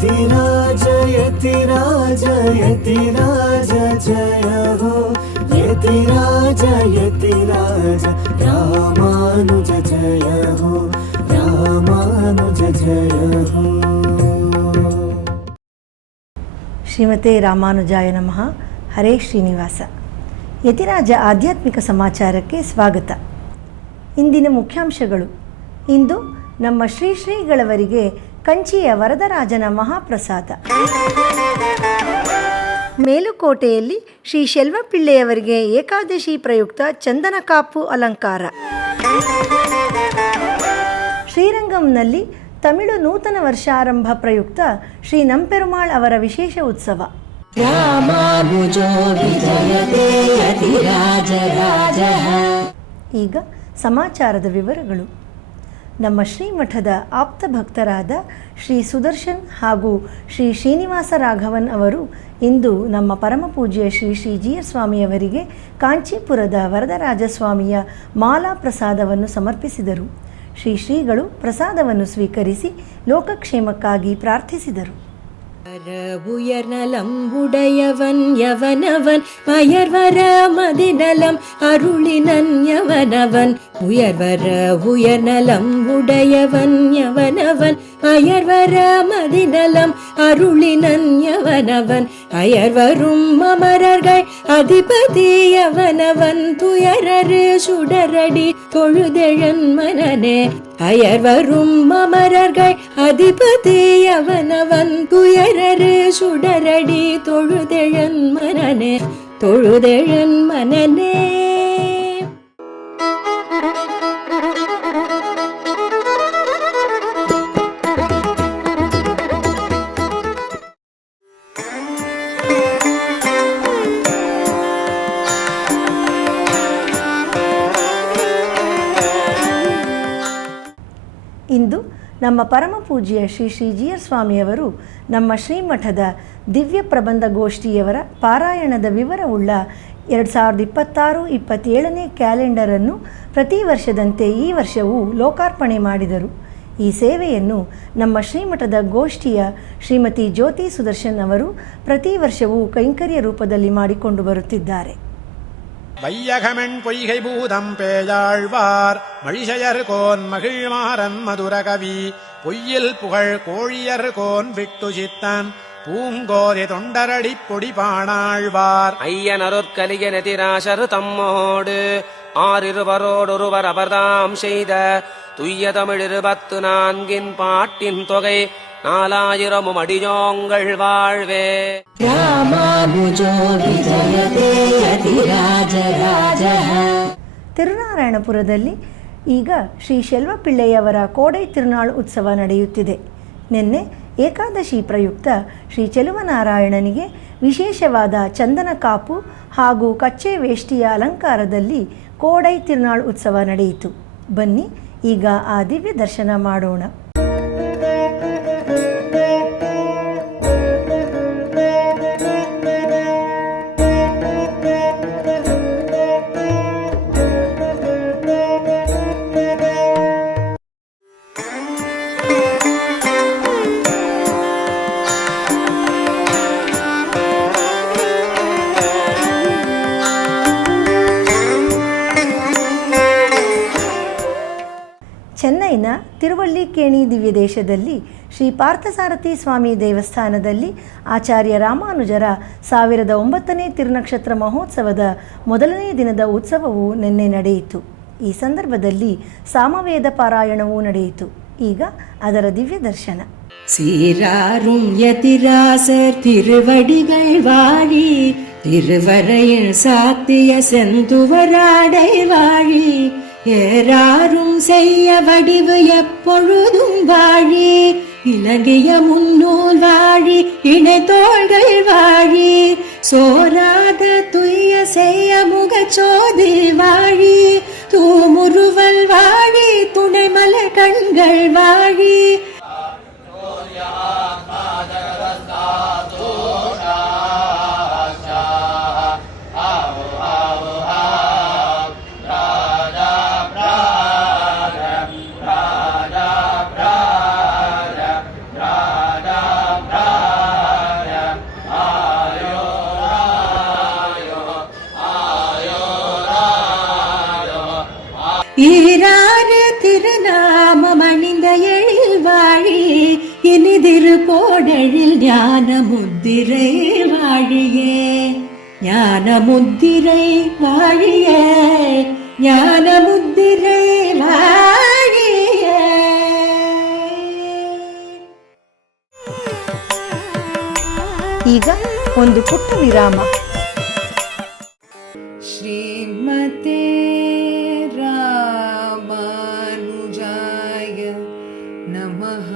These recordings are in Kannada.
यतिराज यतिराज यतिराज जय हो यतिराज यतिराज रामानुज जय हो रामानुज जय हो। ಶ್ರೀಮತೆ ರಾಮಾನುಜಾಯ ನಮಃ. ಹರೇ ಶ್ರೀನಿವಾಸ. ಯತಿರಾಜ ಆಧ್ಯಾತ್ಮಿಕ ಸಮಾಚಾರಕ್ಕೆ ಸ್ವಾಗತ. ಇಂದಿನ ಮುಖ್ಯಾಂಶಗಳು. ಇಂದು ನಮ್ಮ ಶ್ರೀ ಶ್ರೀಗಳವರಿಗೆ ಕಂಚಿಯ ವರದರಾಜನ ಮಹಾಪ್ರಸಾದ. ಮೇಲುಕೋಟೆಯಲ್ಲಿ ಶ್ರೀ ಶೆಲ್ವಪಿಳ್ಳೆಯವರಿಗೆ ಏಕಾದಶಿ ಪ್ರಯುಕ್ತ ಚಂದನ ಕಾಪು ಅಲಂಕಾರ. ಶ್ರೀರಂಗಂನಲ್ಲಿ ತಮಿಳು ನೂತನ ವರ್ಷಾರಂಭ ಪ್ರಯುಕ್ತ ಶ್ರೀ ನಂಪೆರುಮಾಳ್ ಅವರ ವಿಶೇಷ ಉತ್ಸವ. ಈಗ ಸಮಾಚಾರದ ವಿವರಗಳು. ನಮ್ಮ ಶ್ರೀಮಠದ ಆಪ್ತ ಭಕ್ತರಾದ ಶ್ರೀ ಸುದರ್ಶನ್ ಹಾಗೂ ಶ್ರೀ ಶ್ರೀನಿವಾಸ ರಾಘವನ್ ಅವರು ಇಂದು ನಮ್ಮ ಪರಮಪೂಜ್ಯ ಶ್ರೀ ಶ್ರೀ ಜಿಯರ್ ಸ್ವಾಮಿಯವರಿಗೆ ಕಾಂಚೀಪುರದ ವರದರಾಜಸ್ವಾಮಿಯ ಮಾಲಾ ಪ್ರಸಾದವನ್ನು ಸಮರ್ಪಿಸಿದರು. ಶ್ರೀ ಶ್ರೀಗಳು ಪ್ರಸಾದವನ್ನು ಸ್ವೀಕರಿಸಿ ಲೋಕಕ್ಷೇಮಕ್ಕಾಗಿ ಪ್ರಾರ್ಥಿಸಿದರು. உயர்நலம் உடையவன் யவனவன் மயர்வர மதிநலம் அருளினன் யவனவன் உயர்வர உயர்நலம் உடையவன் யவனவன் அயர்வர மதிநலம் அருளினன் யவனவன் அயர்வரும் அமரர்கள் அதிபதி யவனவன் துயரரு சுடரடி தொழுதெழன் மனனே அயர்வரும் அமரர்கள் அதிபதி யவனவன் துயரரு சுடரடி தொழுதெழன் மனனே தொழுதெழன் மனனே. ಇಂದು ನಮ್ಮ ಪರಮಪೂಜ್ಯ ಶ್ರೀ ಶ್ರೀ ಜಿಯರ್ ಸ್ವಾಮಿಯವರು ನಮ್ಮ ಶ್ರೀಮಠದ ದಿವ್ಯ ಪ್ರಬಂಧ ಗೋಷ್ಠಿಯವರ ಪಾರಾಯಣದ ವಿವರವುಳ್ಳ 2026-27ನೇ ಕ್ಯಾಲೆಂಡರನ್ನು ಪ್ರತಿ ವರ್ಷದಂತೆ ಈ ವರ್ಷವೂ ಲೋಕಾರ್ಪಣೆ ಮಾಡಿದರು. ಈ ಸೇವೆಯನ್ನು ನಮ್ಮ ಶ್ರೀಮಠದ ಗೋಷ್ಠಿಯ ಶ್ರೀಮತಿ ಜ್ಯೋತಿ ಸುದರ್ಶನ್ ಅವರು ಪ್ರತಿ ವರ್ಷವೂ ಕೈಂಕರ್ಯ ರೂಪದಲ್ಲಿ ಮಾಡಿಕೊಂಡು ಬರುತ್ತಿದ್ದಾರೆ. வையகமென் பொய்கை பூதம் பேயாழ்வார் மழிசையர் கோன் மகிழ்மாறன் மதுரகவி பொய்யில் புகழ் கோழியர் கோன் விட்டு சித்தன் பூங்கோதை தொண்டரடி பொடி பாணாழ்வார் ஐயனருட்கலியனெதிராசரு தம்மோடு ஆறிருவரோடொருவர் அவர்தாம் செய்த துய்ய தமிழ் 24 பாட்டின் தொகை 4000 அடியோங்கள் வாழ்வே. ತಿರುನಾರಾಯಣಪುರದಲ್ಲಿ ಈಗ ಶ್ರೀ ಶೆಲ್ವಪಿಳ್ಳೆಯವರ ಕೋಡೈ ತಿರುನಾಳು ಉತ್ಸವ ನಡೆಯುತ್ತಿದೆ. ನಿನ್ನೆ ಏಕಾದಶಿ ಪ್ರಯುಕ್ತ ಶ್ರೀ ಚೆಲುವನಾರಾಯಣನಿಗೆ ವಿಶೇಷವಾದ ಚಂದನ ಕಾಪು ಹಾಗೂ ಕಚ್ಚೆ ವೇಷ್ಟಿಯ ಅಲಂಕಾರದಲ್ಲಿ ಕೋಡೈ ತಿರುನಾಳು ಉತ್ಸವ ನಡೆಯಿತು. ಬನ್ನಿ ಈಗ ಆ ದಿವ್ಯ ದರ್ಶನ ಮಾಡೋಣ. ಚೆನ್ನೈನ ತಿರುವಳ್ಳಿಕೇಣಿ ದಿವ್ಯ ದೇಶದಲ್ಲಿ ಶ್ರೀ ಪಾರ್ಥಸಾರಥಿ ಸ್ವಾಮಿ ದೇವಸ್ಥಾನದಲ್ಲಿ ಆಚಾರ್ಯ ರಾಮಾನುಜರ 1009ನೇ ತಿರುನಕ್ಷತ್ರ ಮಹೋತ್ಸವದ ಮೊದಲನೇ ದಿನದ ಉತ್ಸವವು ನಿನ್ನೆ ನಡೆಯಿತು. ಈ ಸಂದರ್ಭದಲ್ಲಿ ಸಾಮವೇದ ಪಾರಾಯಣವೂ ನಡೆಯಿತು. ಈಗ ಅದರ ದಿವ್ಯ ದರ್ಶನ. சீராரும் யதிராசர் திருவடிகள் வாழி திருவரையில் சாத்திய செந்துவராடை வாழி ஏறாரும் செய்ய வடிவு எப்பொழுதும் வாழி இலங்கிய முன்னூல் வாழி இணை தோள்கள் வாழி சோராத துய்ய செய்ய முகச்சோதி வாழி தூமுருவல் வாழி துணைமல கண்கள் வாழி ஈராறு திருநாமம் அணிந்த எழில் வாழி இனிதிரு கோடழில் ஞான முத்திரை வாழியே ஞான முத்திரை வாழியே ஞான முத்திரை வாழியே. ಈಗ ಒಂದು ಪುಟ್ಟ ವಿರಾಮ. ಶ್ರೀಮತೆ ರಾಮಾನುಜಾಯ ನಮಃ.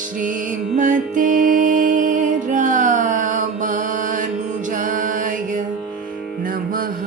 ಶ್ರೀಮತೆ ರಾಮಾನುಜಾಯ ನಮಃ.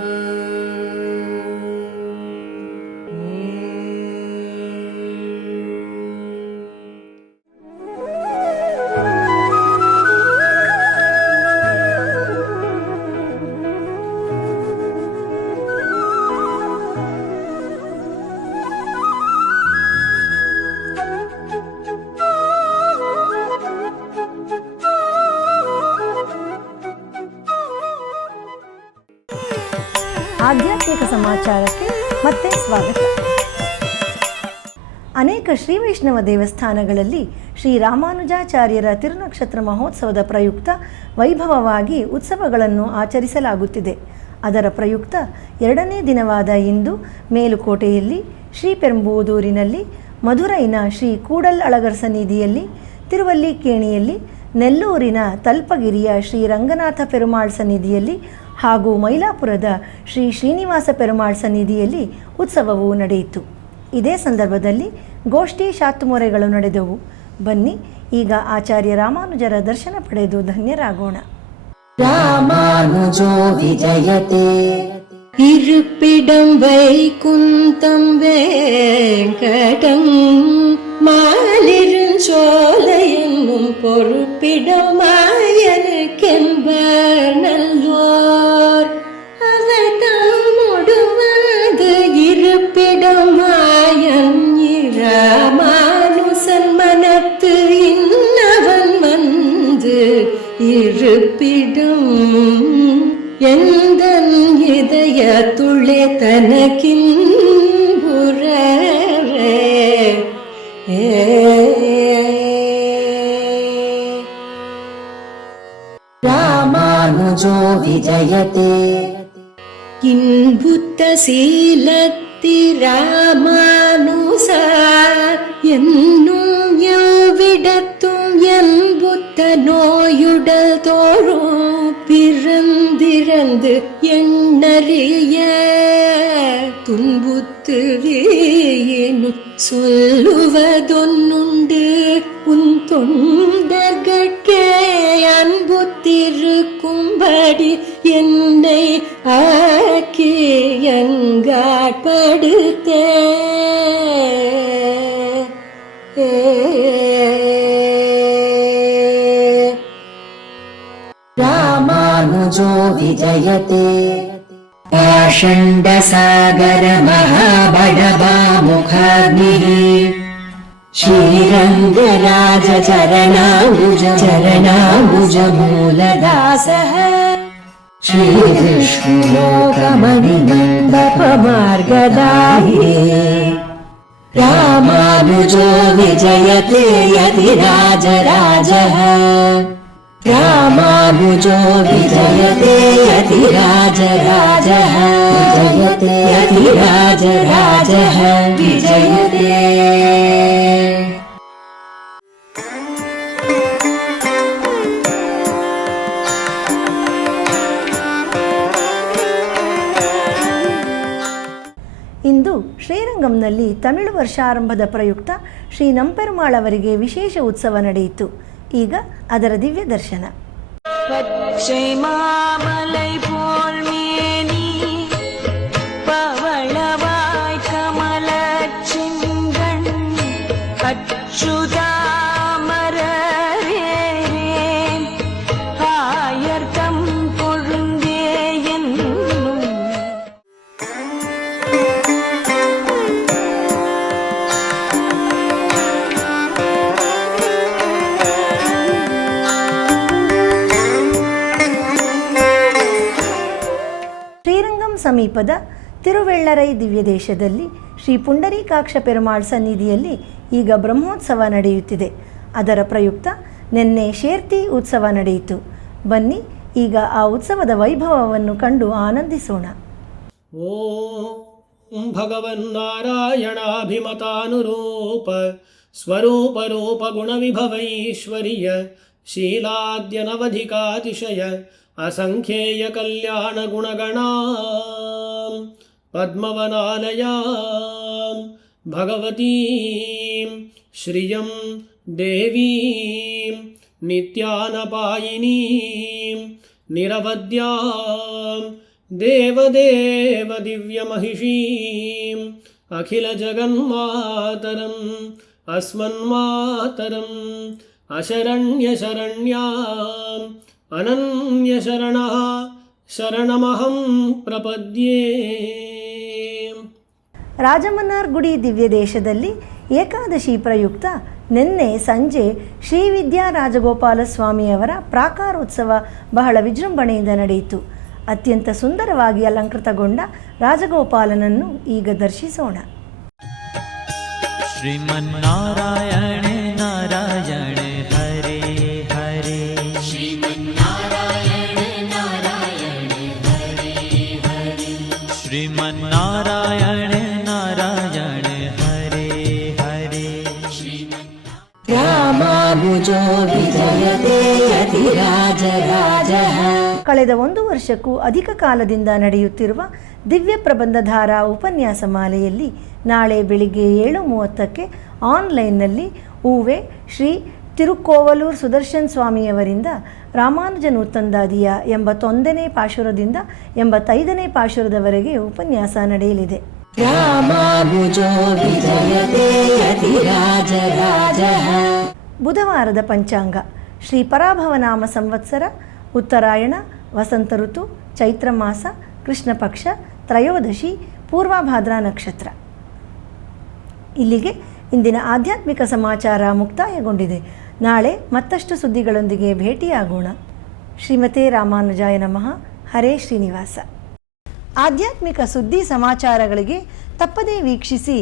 ಆಧ್ಯಾತ್ಮಿಕ ಸಮಾಚಾರಕ್ಕೆ ಮತ್ತೆ ಸ್ವಾಗತ. ಅನೇಕ ಶ್ರೀ ವೈಷ್ಣವ ದೇವಸ್ಥಾನಗಳಲ್ಲಿ ಶ್ರೀ ರಾಮಾನುಜಾಚಾರ್ಯರ ತಿರುನಕ್ಷತ್ರ ಮಹೋತ್ಸವದ ಪ್ರಯುಕ್ತ ವೈಭವವಾಗಿ ಉತ್ಸವಗಳನ್ನು ಆಚರಿಸಲಾಗುತ್ತಿದೆ. ಅದರ ಪ್ರಯುಕ್ತ 2ನೇ ದಿನವಾದ ಇಂದು ಮೇಲುಕೋಟೆಯಲ್ಲಿ, ಶ್ರೀ ಪೆರುಂಬೂದೂರಿನಲ್ಲಿ, ಮಧುರೈನ ಶ್ರೀ ಕೂಡಲ್ ಅಳಗರ್ ಸನ್ನಿಧಿಯಲ್ಲಿ, ತಿರುವಲ್ಲಿಕೇಣಿಯಲ್ಲಿ, ನೆಲ್ಲೂರಿನ ತಲ್ಪಗಿರಿಯ ಶ್ರೀ ರಂಗನಾಥ ಪೆರುಮಾಳ್ ಸನ್ನಿಧಿಯಲ್ಲಿ ಹಾಗೂ ಮೈಲಾಪುರದ ಶ್ರೀ ಶ್ರೀನಿವಾಸ ಪೆರುಮಾಳ್ ಸನ್ನಿಧಿಯಲ್ಲಿ ಉತ್ಸವವು ನಡೆಯಿತು. ಇದೇ ಸಂದರ್ಭದಲ್ಲಿ ಗೋಷ್ಠಿ ಶಾತುಮೊರೆಗಳು ನಡೆದವು. ಬನ್ನಿ ಈಗ ಆಚಾರ್ಯ ರಾಮಾನುಜರ ದರ್ಶನ ಪಡೆದು ಧನ್ಯರಾಗೋಣ. ರಾಮಾನುಜೋ ವಿಜಯತೆ இருப்பிடம் வைகுந்தம் வேங்கடம் மாலிருஞ்சோலை என்னும் பொறுப்பிடம் மாயனுக்கென்பர் நல்லோர் அவர் தாமொடுவது இருப்பிடம் மாயன் இராமானுசன் மனத்து இன்னவன் வந்து இருப்பிடம் எந்தன் இதயத்துள்ளே தனக்கின்புறவே ராமானுஜோ விஜயதே இன்புத்த சீலத்தி ராமானுசா என்னும் எவ்விடத்தும் என்புத்த நோயுடல் தோறும் பிறந்திறந்து எண்ணறிய துன்புத்து வீயினும் சொல்லுவதொன்னுண்டு உன் தொண்டர்கட்கே அன்புத்திருக்கும்படி என்னை ஆக்கி எங்காட்படுத்தே ராமானுஜோ விஜயதே பாஷண்டசாகர மகாபடபாமுகாக்னிः श्रीरङ्गराज चरणाम्बुज मूलदासः श्रीविष्णुलोकमणिमण्डपमार्गदाहि रामानुजो विजयते यतिराजराजः रामानुजो विजयते यतिराजराजः विजयते यतिराजराजः विजयते. ಇಂದು ಶ್ರೀರಂಗಂನಲ್ಲಿ ತಮಿಳು ವರ್ಷಾರಂಭದ ಪ್ರಯುಕ್ತ ಶ್ರೀ ನಂಪೆರುಮಾಳ್ ಅವರಿಗೆ ವಿಶೇಷ ಉತ್ಸವ ನಡೆಯಿತು. ಈಗ ಅದರ ದಿವ್ಯ ದರ್ಶನ. பச்சை மாமலை போல் மேனி பவளவாய் கமலச் செங்கண் அச்சுதாமரரேரேன் ஆயர்தம் கொழுந்தே என்னும் ಸಮೀಪದ ತಿರುವೆಳ್ಳರೈ ದಿವ್ಯದೇಶದಲ್ಲಿ ಶ್ರೀ ಪುಂಡರೀಕಾಕ್ಷ ಪೆರುಮಾಳ್ ಸನ್ನಿಧಿಯಲ್ಲಿ ಈಗ ಬ್ರಹ್ಮೋತ್ಸವ ನಡೆಯುತ್ತಿದೆ. ಅದರ ಪ್ರಯುಕ್ತ ನಿನ್ನೆ ಶೇರ್ತಿ ಉತ್ಸವ ನಡೆಯಿತು. ಬನ್ನಿ ಈಗ ಆ ಉತ್ಸವದ ವೈಭವವನ್ನು ಕಂಡು ಆನಂದಿಸೋಣ. ಓಂ ಭಗವನ್ನಾರಾಯಣಾಭಿಮತಾನುರೂಪ ಸ್ವರೂಪರೂಪ ಗುಣವಿಭವೈಶ್ವರ್ಯ ಶೀಲಾದ್ಯನವಧಿಕಾತಿಶಯ ಅಸಂಖ್ಯೇಯ ಕಲ್ಯಾಣ ಗುಣಗಣಾಂ ಪದ್ಮವನಾಲಯಾಂ ಭಗವತೀಂ ಶ್ರಿಯಂ ದೇವೀಂ ನಿತ್ಯಾನಪಾಯಿನೀಂ ನಿರವದ್ಯಾಂ ದೇವದೇವ ದಿವ್ಯಮಹಿಷೀಂ ಅಖಿಲ ಜಗನ್ಮಾತರಂ ಅಸ್ಮನ್ಮಾತರಂ ಅಶರಣ್ಯಶರಣ್ಯಾಂ ಅನನ್ಯಶರಣಃ ಶರಣಮಹಂ ಪ್ರಪದ್ಯೇ. ರಾಜಮನ್ನಾರ್ಗುಡಿ ದಿವ್ಯದೇಶದಲ್ಲಿ ಏಕಾದಶಿ ಪ್ರಯುಕ್ತ ನಿನ್ನೆ ಸಂಜೆ ಶ್ರೀ ವಿದ್ಯಾ ರಾಜಗೋಪಾಲ ಸ್ವಾಮಿಯವರ ಪ್ರಾಕಾರೋತ್ಸವ ಬಹಳ ವಿಜೃಂಭಣೆಯಿಂದ ನಡೆಯಿತು. ಅತ್ಯಂತ ಸುಂದರವಾಗಿ ಅಲಂಕೃತಗೊಂಡ ರಾಜಗೋಪಾಲನನ್ನು ಈಗ ದರ್ಶಿಸೋಣ. ಶ್ರೀಮನ್ನಾರಾಯಣ ನಾರಾಯಣ ಹರೇ ಹರೇ, ಶ್ರೀಮನ್ನಾರಾಯಣ ನಾರಾಯಣ ಹರೇ ಹರೇ, ಶ್ರೀಮನ್ನಾರಾಯಣ ನಾರಾಯಣ ಹರೇ ಹರೇ. ರಾಮಾನುಜೋ ವಿಜಯತೆ ಯತಿರಾಜ ರಾಜಃ. ಕಳೆದ 1 ವರ್ಷಕ್ಕೂ ಅಧಿಕ ಕಾಲದಿಂದ ನಡೆಯುತ್ತಿರುವ ದಿವ್ಯ ಪ್ರಬಂಧಧಾರ ಉಪನ್ಯಾಸ ಮಾಲೆಯಲ್ಲಿ ನಾಳೆ ಬೆಳಿಗ್ಗೆ 7:30ಕ್ಕೆ ಆನ್ಲೈನ್ನಲ್ಲಿ ಊವೆ ಶ್ರೀ ತಿರುಕೋವಲೂರು ಸುದರ್ಶನ್ ಸ್ವಾಮಿಯವರಿಂದ ರಾಮಾನುಜನೂತ್ತಂದಾದಿಯ 81ನೇ ಪಾಶುರದಿಂದ 85ನೇ ಪಾಶುರದವರೆಗೆ ಉಪನ್ಯಾಸ ನಡೆಯಲಿದೆ. ರಾಮಾನುಜೋ ವಿಜಯತೆ ಯತಿರಾಜ ರಾಜಃ. ಬುಧವಾರದ ಪಂಚಾಂಗ ಶ್ರೀ ಪರಾಭವನಾಮ ಸಂವತ್ಸರ, ಉತ್ತರಾಯಣ, ವಸಂತ ಋತು, ಚೈತ್ರ ಮಾಸ, ಕೃಷ್ಣ ಪಕ್ಷ, ತ್ರಯೋದಶಿ, ಪೂರ್ವಭಾದ್ರಾ ನಕ್ಷತ್ರ. ಇಲ್ಲಿಗೆ ಇಂದಿನ ಆಧ್ಯಾತ್ಮಿಕ ಸಮಾಚಾರ ಮುಕ್ತಾಯಗೊಂಡಿದೆ. ನಾಳೆ ಮತ್ತಷ್ಟು ಸುದ್ದಿಗಳೊಂದಿಗೆ ಭೇಟಿಯಾಗೋಣ. ಶ್ರೀಮತೆ ರಾಮಾನುಜಾಯ ನಮಃ. ಹರೇ ಶ್ರೀನಿವಾಸ. ಆಧ್ಯಾತ್ಮಿಕ ಸುದ್ದಿ ಸಮಾಚಾರಗಳಿಗೆ ತಪ್ಪದೇ ವೀಕ್ಷಿಸಿ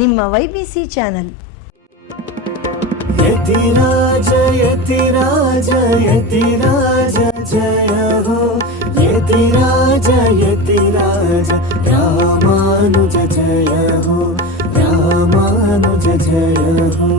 ನಿಮ್ಮ YBC ಚಾನಲ್. ಯತಿರಾಜ ಯತಿರಾಜ ಯತಿರಾಜ ಜಯ ಹೋ, ಯತಿರಾಜ ಯತಿರಾಜ ರಾಮಾನುಜ ಜಯ ಹೋ, ರಾಮಾನುಜ ಜಯ ಹೋ.